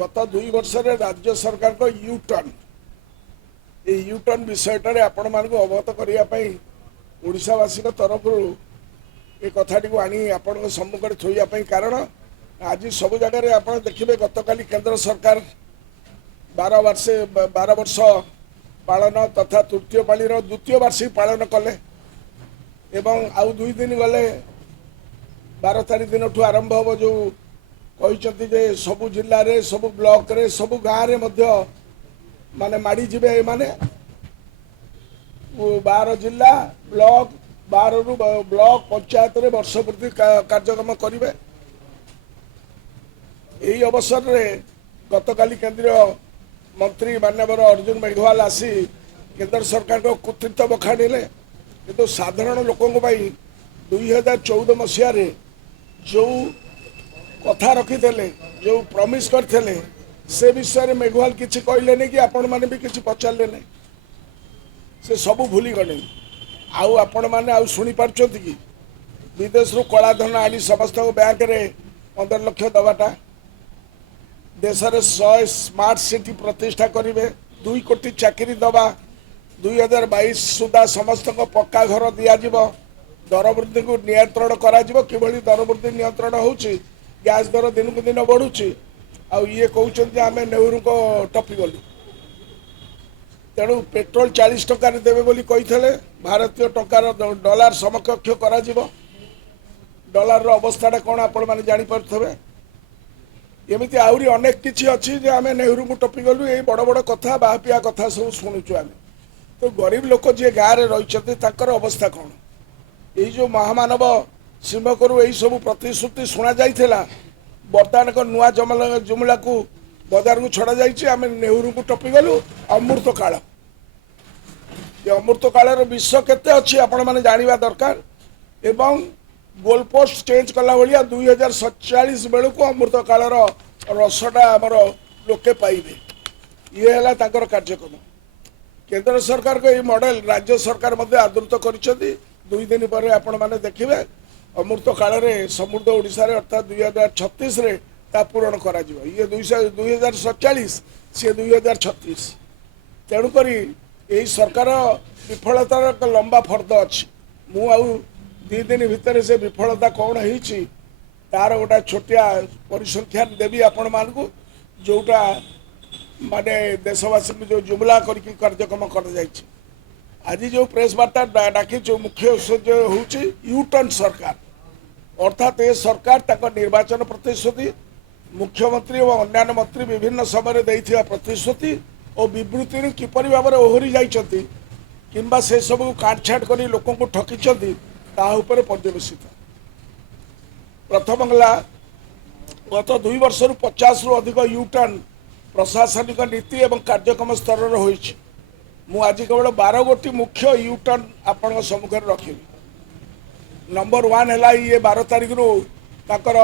गत 2 वर्ष राज्य सरकार को यूटर्न ये यूटर्न विषयटार आपण मानक अवगत करने ओडावासी तरफ ये कथाटी को आनी आपण सम्मुखें थोड़ाई कारण आज सब जगह आप देखिए गतकाली केंद्र सरकार 12 वर्ष पालन तथा तृतीय पालीर द्वितीय वार्षिक पालन कले एवं आउ 2 दिन गले 12 तारीख दिन ठू आरंभ हम जो कहते जे सबु जिले में सबु ब्लॉक रे सबु गाँव में माने माड़ी जीवे माने 12 जिला ब्लॉक 12 रु ब्लॉक पंचायत रे वर्षपूर्ति कार्यक्रम करेंगे। यही अवसर में गतकाली केंद्रीय मंत्री माननीय अर्जुन मेघवाल आसी केंद्र सरकार को कृतित्व बखाणिले किंतु साधारण लोकों 2014 मसीह जो कथा रखी जो प्रमिश करते से विषय में मेघवाल किसी कहले नहीं कि आपण मैंने भी किसी पचारे नहीं से सब भूली गले आउ आपण मैंने आउ शुणी पार्छंती कि विदेश रु कलाधन आनी समस्त बैंक रे 15 लाख दवाटा देश में 100 स्मार्ट सिटी प्रतिष्ठा करेंगे 2 कोटी चाकरी दबा 2022 सुधा समस्त को पक्का घर दिज्व दर वृद्धि को नियंत्रण करा किभली दर वृद्धि नियंत्रण होची गैस दर दिन को दिन बढ़ुची आउ ये कहते आम नेहरू को टपी गलु तेणु पेट्रोल 40 टकर देवे बोली कही भारतीय टंकार डॉलर समकक्ष करा डॉलर अवस्था कौन आपण मैंने जापे एमती आहरी अनेक किसी अच्छी आम नेहरू को टपी गलु ये बड़ बड़ कथा बापिया कथा सब शुणुचु आम तो गरीब लोक जी गाँव में रही अवस्था कौन यही जो महामानव सिंहकरू यही सब प्रतिश्रुति शुणा जाइथिला बर्तमान को नुआ जुमला को बजार को छड़ा जाम नेहरू को टपी गलु अमृत काल ये अमृत कालर विश्व केते अच्छी आपण मैंने जाना दरकार एवं गोलपोस्ट चेंज कला भाया 2047 बेलू को अमृत कालर रसटा आमर लोके पाइबे ये है कार्यक्रम केंद्र सरकार को ये मॉडल राज्य सरकार मध्य आदृत कर 2 दिन पर आपण मैंने देखिए अमृत काल में समृद्ध ओडिशा रे अर्थात 2036 रे ता पूरण करा जिवो ये 2047 से 2036 तेणुक यही सरकार विफलतार एक लंबा फर्द अच्छी मु आउ 2 दिन भितर से विफलता कौन होती तार गोटा छोटिया परिसंख्यान देवी आपण मानकु जोटा माने देशवासी को जो जुमला करके कार्यक्रम कर जाइए आज जो प्रेस वार्ता डाकी जो मुख्य हूँ यूटर्न सरकार अर्थात ये सरकार तक निर्वाचन प्रतिश्रुति मुख्यमंत्री और अन्य मंत्री विभिन्न समय देइथिया प्रतिश्रुति और विवृत्ति किपरि भाव में ओहरी जाइछंती किंबा से सब काटछाट कर लोक को ठकी पर्यवेसित प्रथम गला गत 2 वर्ष 50 रु अधिक यूटर्न प्रशासनिक नीति और कार्यक्रम स्तर होइछि मु आज केवल 12 गोटी मुख्य यूटर्न आपण सम्मुखें रखी नंबर 1 है ये 12 तारीख रु ताकर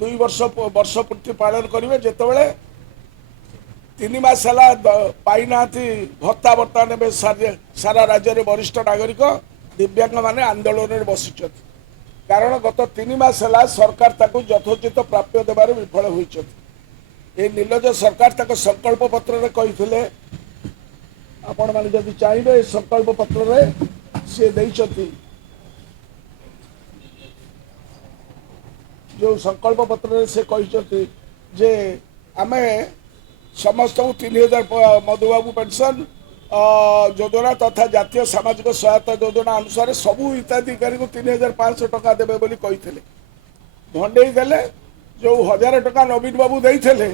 2 वर्ष पूर्ति पालन करेंगे जितेबले 3 मास है पाई ना भत्ता बर्तमान सारा राज्य में वरिष्ठ नागरिक दिव्यांग माने आंदोलन में बसी कारण गत 3 मास है सरकार ताको यथोचित प्राप्य देवार विफल होती निर्लज सरकार तक संकल्प पत्र कही आपण माने जदि चाहिए संकल्प पत्र रे से देइछथि जो संकल्प पत्र रे से कही जे आमे समस्त 3000 मधुबाबू पेंशन योजना तथा जातीय सामाजिक सहायता योजना अनुसार सबू हिताधिकारी को 3500 टका देवे बोली कही भंडे देले जो 1000 टका नवीन बाबू देइथिले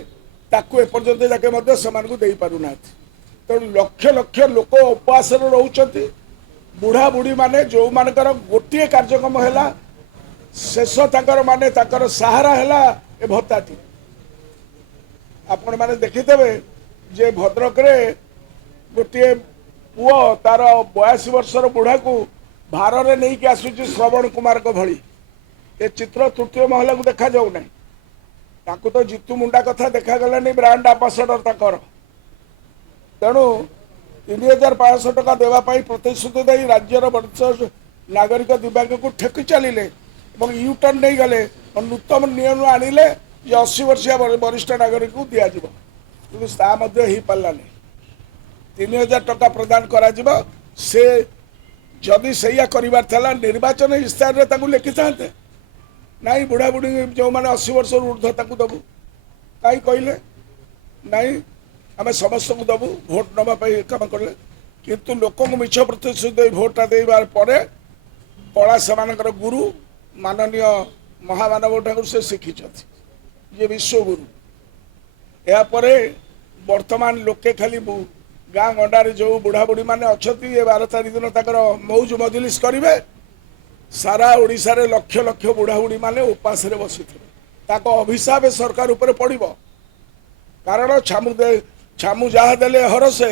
ताकू एपर्यंत जाके मध्य समान को देई पारु ना तेणु लक्ष लक्ष लोक उपवास रोचती बुढ़ा बुढ़ी माने जो मानकर गोटे कार्यक्रम है शेष तकर माने तकर सहारा है ए भत्ताटी आपण माने देखिदेवे जे भद्रक रे गोटे पुओ तार 82 वर्षर बुढ़ा को भार रे नहीं कि आसुची श्रवण कुमार को भली ए चित्र तृतीय महला को देखा जाऊ ना ताकू तो जीतू मुंडा कथा देखा गलानी ब्रांड आंबासाडर ताकर तेणु 3500 टका देवाई प्रतिश्रुति दे राज्यर वरिष्ठ नागरिक दिव्यांग को ठेकी चलिए यूटर्न नहीं गले नूतन नियम आनिले ଯେ 80 ବର୍ଷିଆ ବରିଷ୍ଠ ନାଗରିକକୁ ଦିଆଯିବ, କିନ୍ତୁ ତାହା ମଧ୍ୟ ହେଇପାରିଲାନି। 3000 ଟଙ୍କା ପ୍ରଦାନ କରାଯିବ। ସେ ଯଦି ସେଇଆ କରିବାର ଥିଲା ନିର୍ବାଚନ ଇସ୍ତାହାରରେ ତାଙ୍କୁ ଲେଖିଥାନ୍ତେ, ନାଇଁ ବୁଢ଼ାବୁଢ଼ୀ ଯେଉଁମାନେ 80 ବର୍ଷରୁ ଉର୍ଦ୍ଧ୍ୱ ତାଙ୍କୁ ଦେବୁ, କାହିଁ କହିଲେ ନାଇଁ ଆମେ ସମସ୍ତଙ୍କୁ ଦେବୁ ଭୋଟ ନେବା ପାଇଁ କାମ କଲେ। କିନ୍ତୁ ଲୋକଙ୍କୁ ମିଛ ପ୍ରତିଶ୍ରୁତି ଦେଇ ଭୋଟଟା ଦେବାର ପରେ କଳା ସେମାନଙ୍କର ଗୁରୁ ମାନନୀୟ ମହାମାନବ ଠାରୁ ସେ ଶିଖିଛନ୍ତି, ଯିଏ ବିଶ୍ୱଗୁରୁ। ଏହାପରେ ବର୍ତ୍ତମାନ ଲୋକେ ଖାଲି ଗାଁ ଗଣ୍ଡାରେ ଯେଉଁ ବୁଢ଼ାବୁଢ଼ୀ ମାନେ ଅଛନ୍ତି ଏ 12 ତାରିଖ ଦିନ ତାଙ୍କର ମୌଜ ମଜଲିସ୍ କରିବେ। ସାରା ଓଡ଼ିଶାରେ ଲକ୍ଷ ଲକ୍ଷ ବୁଢ଼ାବୁଢ଼ୀ ମାନେ ଉପାସରେ ବସିଥିବେ। ତାଙ୍କ ଅଭିଶାପ ସରକାର ଉପରେ ପଡ଼ିବ। କାରଣ ଛାମୁ ଯାହା ଦେଲେ ହରସେ,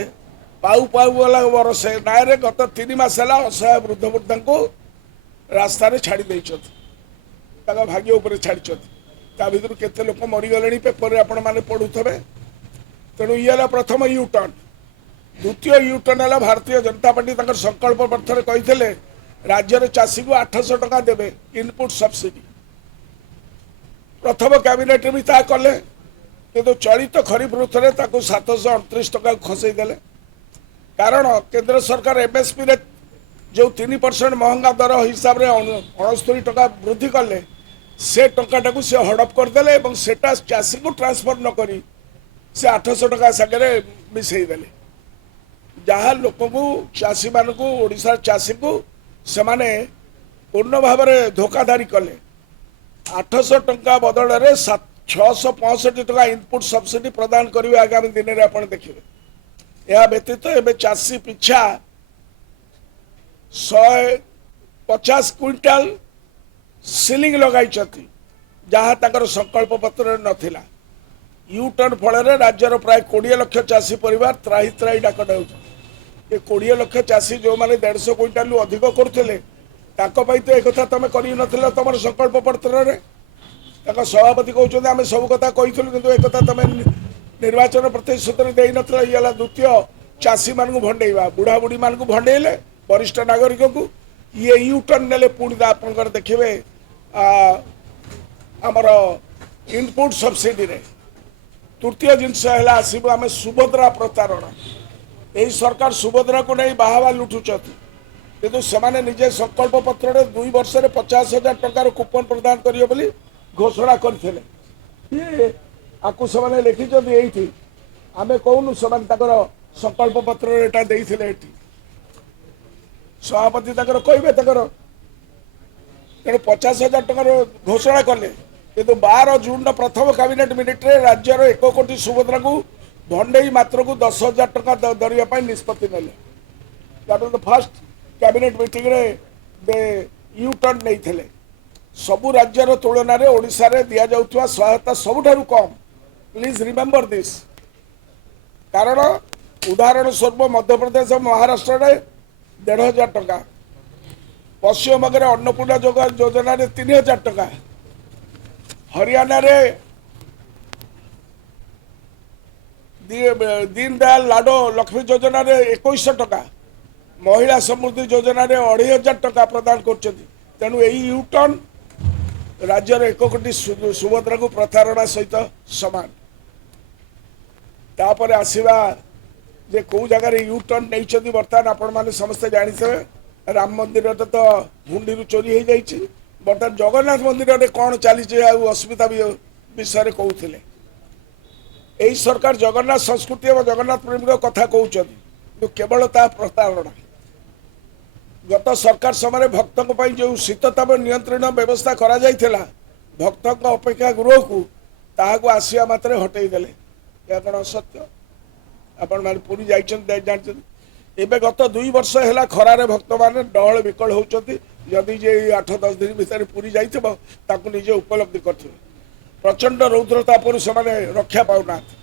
ପାଉ ପାଉ ଗଲା ବରସେ ନାଁରେ ଗତ 3 ମାସ ହେଲା ଅସହାୟ ବୃଦ୍ଧ ବୃଦ୍ଧାଙ୍କୁ ରାସ୍ତାରେ ଛାଡ଼ି ଦେଇଛନ୍ତି, ତାଙ୍କ ଭାଗ୍ୟ ଉପରେ ଛାଡ଼ିଛନ୍ତି। ତା ଭିତରୁ କେତେ ଲୋକ ମରିଗଲେଣି ପେପରରେ ଆପଣମାନେ ପଢ଼ୁଥିବେ। ତେଣୁ ଇଏ ହେଲା ପ୍ରଥମ ୟୁଟର୍ନ। ଦ୍ୱିତୀୟ ୟୁଟର୍ନ ହେଲା ଭାରତୀୟ ଜନତା ପାର୍ଟି ତାଙ୍କର ସଂକଳ୍ପ ପତ୍ରରେ କହିଥିଲେ ରାଜ୍ୟର ଚାଷୀକୁ 800 ଟଙ୍କା ଦେବେ ଇନପୁଟ ସବସିଡି। ପ୍ରଥମ କ୍ୟାବିନେଟ୍ରେ ବି ତାହା କଲେ, କିନ୍ତୁ ଚଳିତ ଖରିଫ ଋତୁରେ ତାକୁ 738 ଟଙ୍କାକୁ ଖସେଇ ଦେଲେ। କାରଣ କେନ୍ଦ୍ର ସରକାର MSPରେ ଯେଉଁ 3% ମହଙ୍ଗା ଦର ହିସାବରେ 69 ଟଙ୍କା ବୃଦ୍ଧି କଲେ, ସେ ଟଙ୍କାଟାକୁ ସେ ହଡପ କରିଦେଲେ ଏବଂ ସେଟା ଚାଷୀକୁ ଟ୍ରାନ୍ସଫର ନ କରି ସେ 800 ଟଙ୍କା ସାଙ୍ଗରେ ମିଶାଇ ଦେଲେ। ଯାହା ଲୋକଙ୍କୁ ଚାଷୀମାନଙ୍କୁ ଓଡ଼ିଶାର ଚାଷୀକୁ ସେମାନେ ପୂର୍ଣ୍ଣ ଭାବରେ ଧୋକାଧାରୀ କଲେ। 800 ଟଙ୍କା ବଦଳରେ 665 ଟଙ୍କା ଇନପୁଟ ସବସିଡି ପ୍ରଦାନ କରିବେ ଆଗାମୀ ଦିନରେ, ଆପଣ ଦେଖିବେ। ଏହା ବ୍ୟତୀତ ଏବେ ଚାଷୀ ପିଛା 150 କ୍ୱିଣ୍ଟାଲ ସିଲିଂ ଲଗାଇଛନ୍ତି, ଯାହା ତାଙ୍କର ସଂକଳ୍ପ ପତ୍ରରେ ନଥିଲା। ୟୁଟର୍ନ ଫଳରେ ରାଜ୍ୟର ପ୍ରାୟ 20 ଲକ୍ଷ ଚାଷୀ ପରିବାର ତ୍ରାହି ତ୍ରାହି ଡାକ ଦେଉଛନ୍ତି। ଏ 20 ଲକ୍ଷ ଚାଷୀ ଯେଉଁମାନେ 150 କ୍ୱିଣ୍ଟାଲରୁ ଅଧିକ କରୁଥିଲେ, ତାଙ୍କ ପାଇଁ ତ ଏକଥା ତମେ କରିନଥିଲ ତମର ସଂକଳ୍ପ ପତ୍ରରେ। ତାଙ୍କ ସଭାପତି କହୁଛନ୍ତି ଆମେ ସବୁ କଥା କହିଥିଲୁ, କିନ୍ତୁ ଏକଥା ତମେ ନିର୍ବାଚନ ପ୍ରତିଶ୍ରୁତିରେ ଦେଇନଥିଲ। ଇଏ ହେଲା ଦ୍ୱିତୀୟ ଚାଷୀମାନଙ୍କୁ ଭଣ୍ଡେଇବା। ବୁଢ଼ାବୁଢ଼ୀମାନଙ୍କୁ ଭଣ୍ଡେଇଲେ, ବରିଷ୍ଠ ନାଗରିକଙ୍କୁ। ଇଏ ୟୁଟର୍ନ ନେଲେ ପୁଣି ଆପଣଙ୍କର ଦେଖିବେ ଆମର ଇନପୁଟ ସବସିଡିରେ। ତୃତୀୟ ଜିନିଷ ହେଲା ଆସିବୁ ଆମେ ସୁଭଦ୍ରା ପ୍ରତାରଣା। ଏହି ସରକାର ସୁଭଦ୍ରାକୁ ନେଇ ବାହାବା ଲୁଟୁଛନ୍ତି, କିନ୍ତୁ ସେମାନେ ନିଜେ ସଂକଳ୍ପ ପତ୍ରରେ 2 ବର୍ଷରେ 50,000 ଟଙ୍କାର କୁପନ ପ୍ରଦାନ କରିବେ ବୋଲି ଘୋଷଣା କରିଥିଲେ। ଆକୁ ସେମାନେ ଲେଖିଛନ୍ତି ଏଇଠି, ଆମେ କହୁନୁ, ସେମାନେ ତାଙ୍କର ସଂକଳ୍ପ ପତ୍ରରେ ଏଟା ଦେଇଥିଲେ। ଏଠି ସଭାପତି ତାଙ୍କର କହିବେ ତାଙ୍କର, ତେଣୁ 50,000 ଟଙ୍କାର ଘୋଷଣା କଲେ, କିନ୍ତୁ 12 ଜୁନର ପ୍ରଥମ କ୍ୟାବିନେଟ୍ ମିଟିଂରେ ରାଜ୍ୟର 1 କୋଟି ସୁଭଦ୍ରାକୁ ଭଣ୍ଡେଇ ମାତ୍ରକୁ 10,000 ଟଙ୍କା ଧରିବା ପାଇଁ ନିଷ୍ପତ୍ତି ନେଲେ। That was the first cabinet ମିଟିଂରେ ୟୁଟର୍ନ ନେଇଥିଲେ। ସବୁ ରାଜ୍ୟର ତୁଳନାରେ ଓଡ଼ିଶାରେ ଦିଆଯାଉଥିବା ସହାୟତା ସବୁଠାରୁ କମ୍। Please remember this. କାରଣ ଉଦାହରଣ ସ୍ୱରୂପ ମଧ୍ୟପ୍ରଦେଶ ଓ ମହାରାଷ୍ଟ୍ରରେ 1,500 ଟଙ୍କା, ପଶ୍ଚିମବଙ୍ଗରେ ଅନ୍ନପୂର୍ଣ୍ଣା ଯୋଜନାରେ 3,000 ଟଙ୍କା, ହରିୟାଣାରେ ଦୀନ ଦୟାଲ ଲାଡୋ ଲକ୍ଷ୍ମୀ ଯୋଜନାରେ 2100 ଟଙ୍କା, ମହିଳା ସମୃଦ୍ଧି ଯୋଜନାରେ 2,500 ଟଙ୍କା ପ୍ରଦାନ କରୁଛନ୍ତି। ତେଣୁ ଏହି ୟୁଟର୍ନ ରାଜ୍ୟର 1 କୋଟି ସୁଭଦ୍ରାକୁ ପ୍ରତାରଣା ସହିତ ସମାନ। ତାପରେ ଆସିବା ଯେ କେଉଁ ଜାଗାରେ ୟୁଟର୍ନ ନେଇଛନ୍ତି ବର୍ତ୍ତମାନ ଆପଣମାନେ ସମସ୍ତେ ଜାଣିଥିବେ। ରାମ ମନ୍ଦିରରେ ତ ହୁଣ୍ଡିରୁ ଚୋରି ହେଇଯାଇଛି। ବର୍ତ୍ତମାନ ଜଗନ୍ନାଥ ମନ୍ଦିରରେ କ'ଣ ଚାଲିଛି ଆଉ ଅସୁବିଧା ବିଷୟରେ କହୁଥିଲେ। ଏହି ସରକାର ଜଗନ୍ନାଥ ସଂସ୍କୃତି ଏବଂ ଜଗନ୍ନାଥ ପ୍ରେମୀଙ୍କ କଥା କହୁଛନ୍ତି, କିନ୍ତୁ କେବଳ ତାହା ପ୍ରତାରଣା। ଗତ ସରକାର ସମୟରେ ଭକ୍ତଙ୍କ ପାଇଁ ଯେଉଁ ଶୀତତାପ ନିୟନ୍ତ୍ରଣ ବ୍ୟବସ୍ଥା କରାଯାଇଥିଲା ଭକ୍ତଙ୍କ ଅପେକ୍ଷା ଗୃହକୁ, ତାହାକୁ ଆସିବା ମାତ୍ରେ ହଟେଇ ଦେଲେ। ଏହା କ'ଣ ସତ୍ୟ? ଆପଣମାନେ ପୁରୀ ଯାଇଛନ୍ତି, ଜାଣିଛନ୍ତି। ଏବେ ଗତ 2 ବର୍ଷ ହେଲା ଖରାରେ ଭକ୍ତମାନେ ଡହଳ ବିକଳ ହେଉଛନ୍ତି। ଯଦି ଯେ 8-10 ଦିନ ଭିତରେ ପୁରୀ ଯାଇଥିବ ତାକୁ ନିଜେ ଉପଲବ୍ଧି କରିଥିବେ। ପ୍ରଚଣ୍ଡ ରୌଦ୍ର ତାପରୁ ସେମାନେ ରକ୍ଷା ପାଉନାହାନ୍ତି।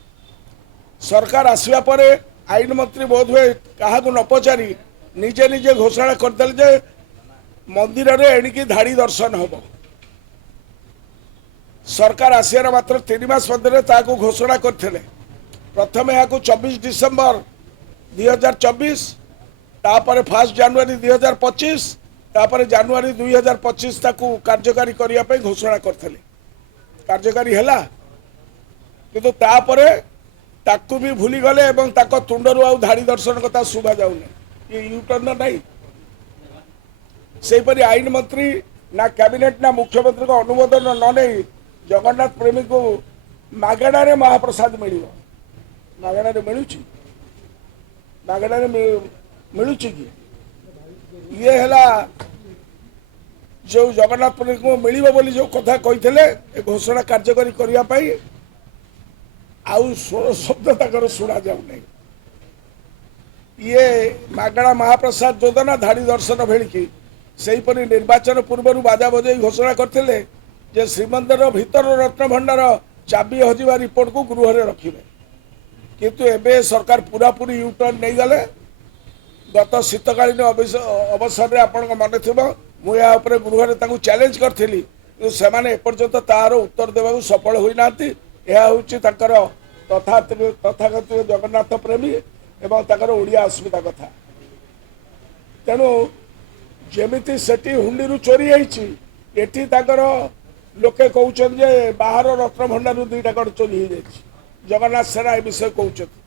ସରକାର ଆସିବା ପରେ ଆଇନ ମନ୍ତ୍ରୀ ବୋଧହୁଏ କାହାକୁ ନ ପଚାରି ନିଜେ ନିଜେ ଘୋଷଣା କରିଦେଲେ ଯେ ମନ୍ଦିରରେ ଏଣିକି ଧାଡ଼ି ଦର୍ଶନ ହେବ। ସରକାର ଆସିବାର ମାତ୍ର 3 ମାସ ମଧ୍ୟରେ ତାହାକୁ ଘୋଷଣା କରିଥିଲେ। ପ୍ରଥମେ ଏହାକୁ 24 ଡିସେମ୍ବର 2024, ତାପରେ 1 ଜାନୁଆରୀ 2025, ତାପରେ ଜାନୁଆରୀ 2025 ତାକୁ କାର୍ଯ୍ୟକାରୀ କରିବା ପାଇଁ ଘୋଷଣା କରିଥିଲେ। କାର୍ଯ୍ୟକାରୀ ହେଲା କିନ୍ତୁ ତାପରେ ତାକୁ ବି ଭୁଲି ଗଲେ ଏବଂ ତାଙ୍କ ତୁଣ୍ଡରୁ ଆଉ ଧାଡ଼ି ଦର୍ଶନ କଥା ଶୁଭା ଯାଉନି ये यूटर्न नहीं सेपरी आईन मंत्री ना कैबिनेट ना मुख्यमंत्री को अनुमोदन न नहीं जगन्नाथ प्रेमी को मागणारे महाप्रसाद मिल मागणारे मागणारे मिलूँ कि ये है जो जगन्नाथ प्रेमी को मिल बोली जो कथा कही घोषणा कार्यकारी करने आउ शब्द तक शुणा जाऊ नहीं ये मागणा महाप्रसाद योजना धाड़ी दर्शन भेड़िकी सेहीपरि निर्वाचन पूर्व बाजा बजे घोषणा करते श्रीमंदिर भीतर रत्न भंडार चाबी हजिबा रिपोर्ट को गृह में रखिए किंतु एबे सरकार पूरा पूरी यूटर्न नहीं गले गत शीतकालीन अवसर में आपण मन थी मुझे गृह में चैलेंज करी एपर्यंत तार उत्तर देवा सफल होना हूँ तथाकथित जगन्नाथ प्रेमी एवं ताकर ओडिया अस्मिता कथा तेणु जमीती सेठी हुंडी चोरी एठी ताकर लोके कहते बाहर रत्न भंडार दुईटा कड़ चोरी हो जगन्नाथ सेना ए विषय कहते